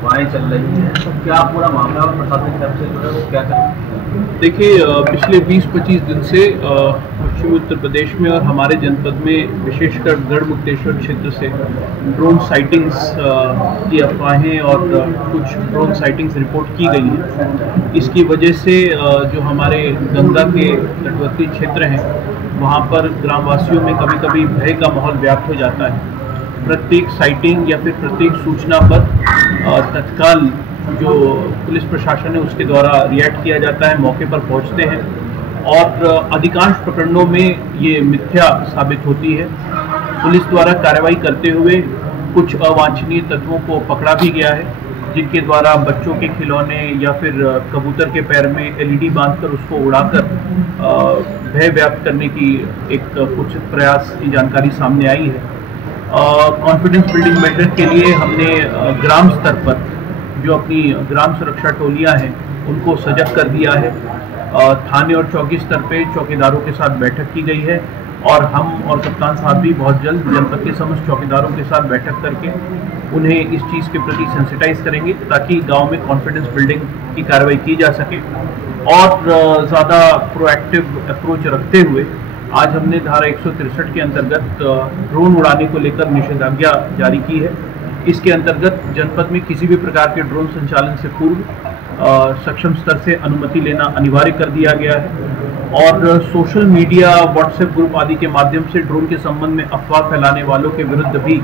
अफवाहें चल रही हैं, तो क्या पूरा मामला और प्रशासन की तरफ से जो है वो क्या कर? देखिए, पिछले 20-25 दिन से पश्चिमी उत्तर प्रदेश में और हमारे जनपद में विशेषकर गढ़मुक्तेश्वर क्षेत्र से ड्रोन साइटिंग्स की अफवाहें और कुछ ड्रोन साइटिंग्स रिपोर्ट की गई हैं। इसकी वजह से जो हमारे गंगा के तटवर्ती क्षेत्र हैं वहाँ पर ग्रामवासियों में कभी कभी भय का माहौल व्याप्त हो जाता है। प्रत्येक साइटिंग या फिर प्रत्येक सूचना पर तत्काल जो पुलिस प्रशासन है उसके द्वारा रिएक्ट किया जाता है, मौके पर पहुंचते हैं और अधिकांश प्रकरणों में ये मिथ्या साबित होती है। पुलिस द्वारा कार्रवाई करते हुए कुछ अवांछनीय तत्वों को पकड़ा भी गया है, जिनके द्वारा बच्चों के खिलौने या फिर कबूतर के पैर में एलईडी बांधकर उसको उड़ाकर भय व्याप्त करने की एक कुछ प्रयास की जानकारी सामने आई है। कॉन्फिडेंस बिल्डिंग मेजर के लिए हमने ग्राम स्तर पर जो अपनी ग्राम सुरक्षा टोलियां हैं उनको सजग कर दिया है। थाने और चौकी स्तर पे चौकीदारों के साथ बैठक की गई है और हम और कप्तान साहब भी बहुत जल्द जनपद के समस्त चौकीदारों के साथ बैठक करके उन्हें इस चीज़ के प्रति सेंसिटाइज करेंगे ताकि गांव में कॉन्फिडेंस बिल्डिंग की कार्रवाई की जा सके। और ज़्यादा प्रोएक्टिव अप्रोच रखते हुए आज हमने धारा 163 के अंतर्गत ड्रोन उड़ाने को लेकर निषेधाज्ञा जारी की है। इसके अंतर्गत जनपद में किसी भी प्रकार के ड्रोन संचालन से पूर्व सक्षम स्तर से अनुमति लेना अनिवार्य कर दिया गया है और सोशल मीडिया, व्हाट्सएप ग्रुप आदि के माध्यम से ड्रोन के संबंध में अफवाह फैलाने वालों के विरुद्ध भी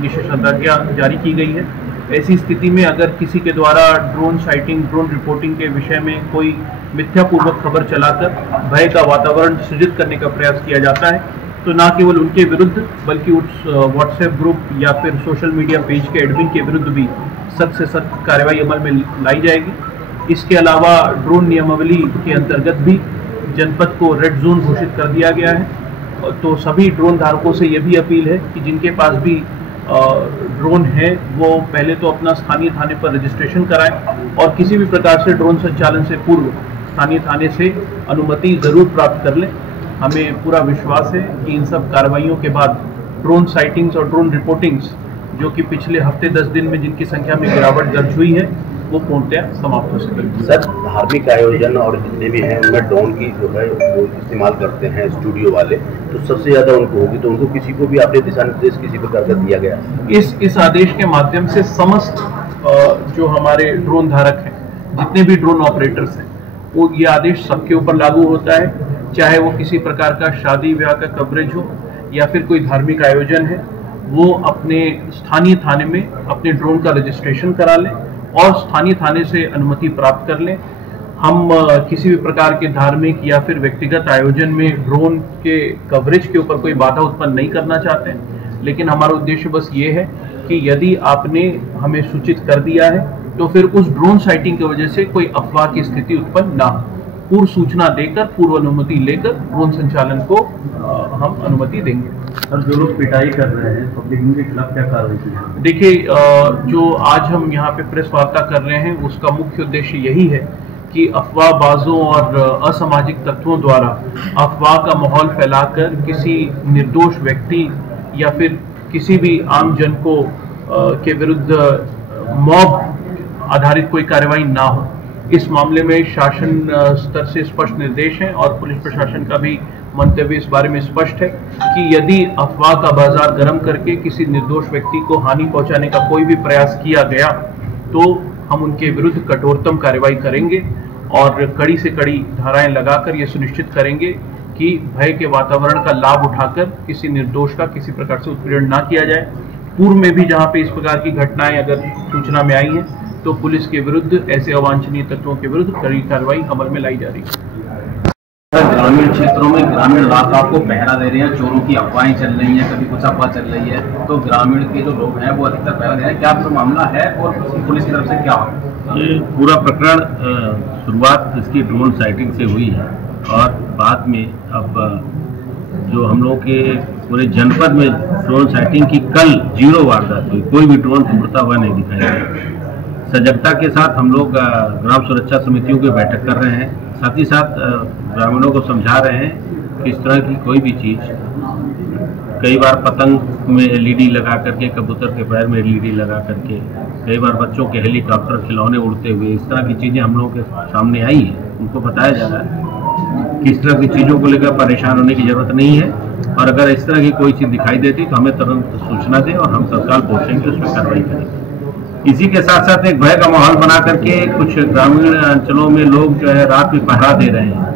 निषेधाज्ञा जारी की गई है। ऐसी स्थिति में अगर किसी के द्वारा ड्रोन साइटिंग, ड्रोन रिपोर्टिंग के विषय में कोई मिथ्यापूर्वक खबर चलाकर भय का वातावरण सृजित करने का प्रयास किया जाता है तो न केवल उनके विरुद्ध बल्कि उस व्हाट्सएप ग्रुप या फिर सोशल मीडिया पेज के एडमिन के विरुद्ध भी सख्त से सख्त कार्रवाई अमल में लाई जाएगी। इसके अलावा ड्रोन नियमावली के अंतर्गत भी जनपद को रेड जोन घोषित कर दिया गया है। तो सभी ड्रोन धारकों से यह भी अपील है कि जिनके पास भी ड्रोन है वो पहले तो अपना स्थानीय थाने पर रजिस्ट्रेशन कराएं और किसी भी प्रकार से ड्रोन संचालन से पूर्व स्थानीय थाने से अनुमति जरूर प्राप्त कर लें। हमें पूरा विश्वास है कि इन सब कार्रवाइयों के बाद ड्रोन साइटिंग्स और ड्रोन रिपोर्टिंग्स जो कि पिछले हफ्ते 10 दिन में जिनकी संख्या में गिरावट दर्ज हुई है वो पूर्णतया समाप्त हो सकेगी। सर, धार्मिक आयोजन और जितने भी हैं उनमें ड्रोन की जो है वो इस्तेमाल करते हैं स्टूडियो वाले, तो सबसे ज़्यादा उनको होगी, तो उनको किसी को भी आपने दिशा निर्देश किसी प्रकार का दिया गया? इस आदेश के माध्यम से समस्त जो हमारे ड्रोन धारक हैं, जितने भी ड्रोन ऑपरेटर्स हैं, वो ये आदेश सबके ऊपर लागू होता है। चाहे वो किसी प्रकार का शादी ब्याह का कवरेज हो या फिर कोई धार्मिक आयोजन है, वो अपने स्थानीय थाने में अपने ड्रोन का रजिस्ट्रेशन करा लें और स्थानीय थाने से अनुमति प्राप्त कर लें। हम किसी भी प्रकार के धार्मिक या फिर व्यक्तिगत आयोजन में ड्रोन के कवरेज के ऊपर कोई बाधा उत्पन्न नहीं करना चाहते हैं, लेकिन हमारा उद्देश्य बस ये है कि यदि आपने हमें सूचित कर दिया है तो फिर उस ड्रोन साइटिंग की वजह से कोई अफवाह की स्थिति उत्पन्न ना हो। पूर्व सूचना देकर, पूर्व अनुमति लेकर ड्रोन संचालन को हम अनुमति देंगे। सर, जो लोग पिटाई कर रहे हैं पब्लिक के खिलाफ क्या कार्रवाई की? देखिए, जो आज हम यहाँ पे प्रेस वार्ता कर रहे हैं उसका मुख्य उद्देश्य यही है कि अफवाहबाजों और असामाजिक तत्वों द्वारा अफवाह का माहौल फैलाकर किसी निर्दोष व्यक्ति या फिर किसी भी आम जन को के विरुद्ध मॉब आधारित कोई कार्रवाई ना हो। इस मामले में शासन स्तर से स्पष्ट निर्देश हैं और पुलिस प्रशासन का भी मंतव्य इस बारे में स्पष्ट है कि यदि अफवाह का बाजार गर्म करके किसी निर्दोष व्यक्ति को हानि पहुंचाने का कोई भी प्रयास किया गया तो हम उनके विरुद्ध कठोरतम कार्रवाई करेंगे और कड़ी से कड़ी धाराएं लगाकर ये सुनिश्चित करेंगे कि भय के वातावरण का लाभ उठाकर किसी निर्दोष का किसी प्रकार से उत्पीड़न ना किया जाए। पूर्व में भी जहाँ पे इस प्रकार की घटनाएं अगर सूचना में आई हैं तो पुलिस के विरुद्ध ऐसे अवांछनीय तत्वों के विरुद्ध कड़ी कार्रवाई अमल में लाई जा रही है। ग्रामीण क्षेत्रों में ग्रामीण रास्ता को पहरा दे रहे हैं, चोरों की अफवाहें चल रही हैं, कभी कुछ अफवाह चल रही है, तो ग्रामीण के जो लोग हैं वो अधिकतर पहरा दे रहे हैं। क्या पूरा मामला है और पुलिस की तरफ से क्या होगा? ये पूरा प्रकरण शुरुआत इसकी ड्रोन साइटिंग से हुई है और बाद में अब जो हम लोग के पूरे जनपद में ड्रोन साइटिंग की कल 0 वारदात हुई, कोई भी ड्रोन उड़ता हुआ नहीं दिखाई दिया। सजगता के साथ हम लोग ग्राम सुरक्षा समितियों की बैठक कर रहे हैं, साथ ही साथ ग्रामीणों को समझा रहे हैं कि इस तरह की कोई भी चीज़, कई बार पतंग में एलईडी लगा करके, कबूतर के पैर में एलईडी लगा करके कई बार बच्चों के हेलीकॉप्टर खिलौने उड़ते हुए, इस तरह की चीज़ें हम लोगों के सामने आई हैं। उनको बताया जा रहा है कि इस तरह की चीज़ों को लेकर परेशान होने की ज़रूरत नहीं है, और अगर इस तरह की कोई चीज़ दिखाई देती तो हमें तुरंत सूचना दें और हम तत्काल पहुँचेंगे, उस पर कार्रवाई करेंगे। इसी के साथ साथ एक भय का माहौल बना करके कुछ ग्रामीण अंचलों में लोग जो है रात में पहरा दे रहे हैं।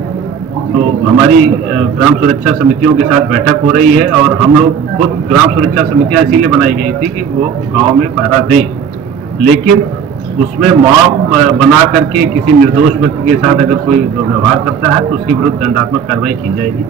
तो हमारी ग्राम सुरक्षा समितियों के साथ बैठक हो रही है, और हम लोग खुद ग्राम सुरक्षा समितियां इसीलिए बनाई गई थी कि वो गांव में पहरा दें, लेकिन उसमें मॉब बना करके किसी निर्दोष व्यक्ति के साथ अगर कोई व्यवहार करता है तो उसके विरुद्ध दंडात्मक कार्रवाई की जाएगी।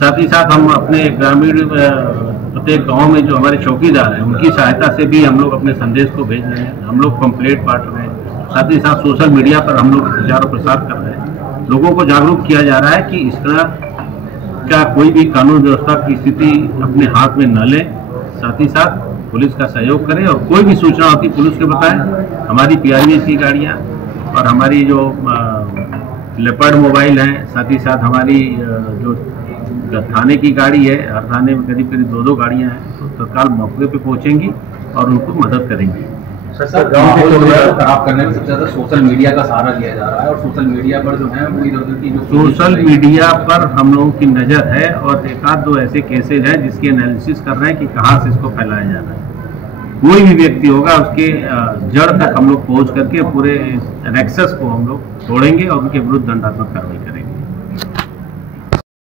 साथ ही साथ हम अपने ग्रामीण प्रत्येक गांव में जो हमारे चौकीदार हैं उनकी सहायता से भी हम लोग अपने संदेश को भेज रहे हैं, हम लोग पंपलेट बांट रहे हैं, साथ ही साथ सोशल मीडिया पर हम लोग प्रचार और प्रसार कर रहे हैं। लोगों को जागरूक किया जा रहा है कि इस तरह का कोई भी कानून व्यवस्था की स्थिति अपने हाथ में न लें, साथ ही साथ पुलिस का सहयोग करें, और कोई भी सूचना होती पुलिस को बताएं। हमारी PRVS की गाड़ियां और हमारी जो लेपर्ड मोबाइल हैं, साथ ही साथ हमारी जो थाने की गाड़ी है, हर थाने में करीब करीब 2-2 गाड़ियां हैं, तो तत्काल मौके पे पहुंचेंगी और उनको मदद करेंगी। सर, गाँव के लोग खराब करने में सबसे ज़्यादा सोशल मीडिया का सहारा लिया जा रहा है, और सोशल मीडिया पर जो है वो इधर की जो सोशल मीडिया पर हम लोगों की नज़र है, और एक आध दो ऐसे केसेज हैं जिसकी एनालिसिस कर रहे हैं कि कहाँ से इसको फैलाया जा रहा है। कोई भी व्यक्ति होगा उसके जड़ तक हम लोग पहुँच करके पूरे नेक्सस को हम लोग तोड़ेंगे और उनके विरुद्ध दंडात्मक कार्रवाई करेंगे।